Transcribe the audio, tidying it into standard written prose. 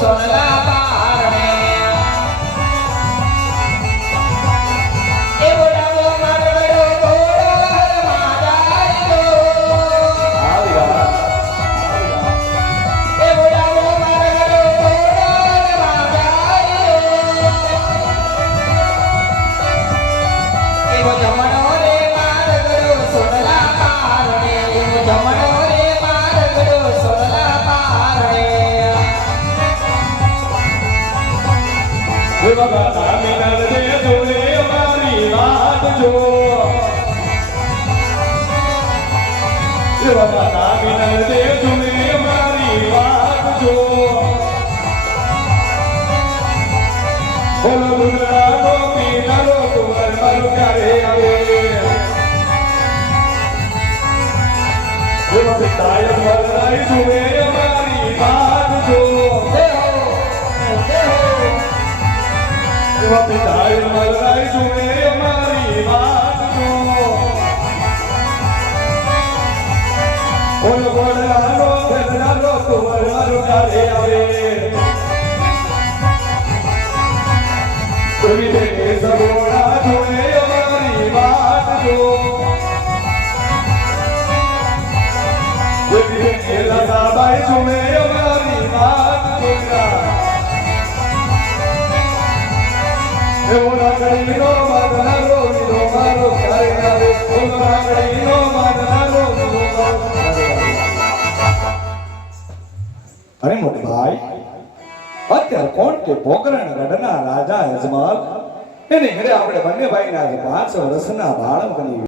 Sola parne બાબા મિનલ દે જોડે મારી વાત જો બાબા મિનલ દે જોડે મારી વાત જો બોલો દુનિયાનો પીનારો તુમર મારો ક્યારે આવે જો પિતાય મરાઈ જોડે મારી વાત જો પિતાય મરાઈ જોડે મારી વાત જો બોલો ગોડલાનો ઘરનારો તુમર મારો ક્યારે આવે तुमी देखे सगोड़ा जोड़े हमारी बात जो तुमी देखे लताबाई जोड़े हमारी बात जोड़ा वो रागड़ी नो मादना रो नो मारो करे करे वो रागड़ी नो मादना रो नो मारो अरे मोटे भाई અત્યારે કોણ કે પોકરણ ગઢના રાજા યજમાલ એની ઘરે આપણે બંને ભાઈના 5 વર્ષના બાળકની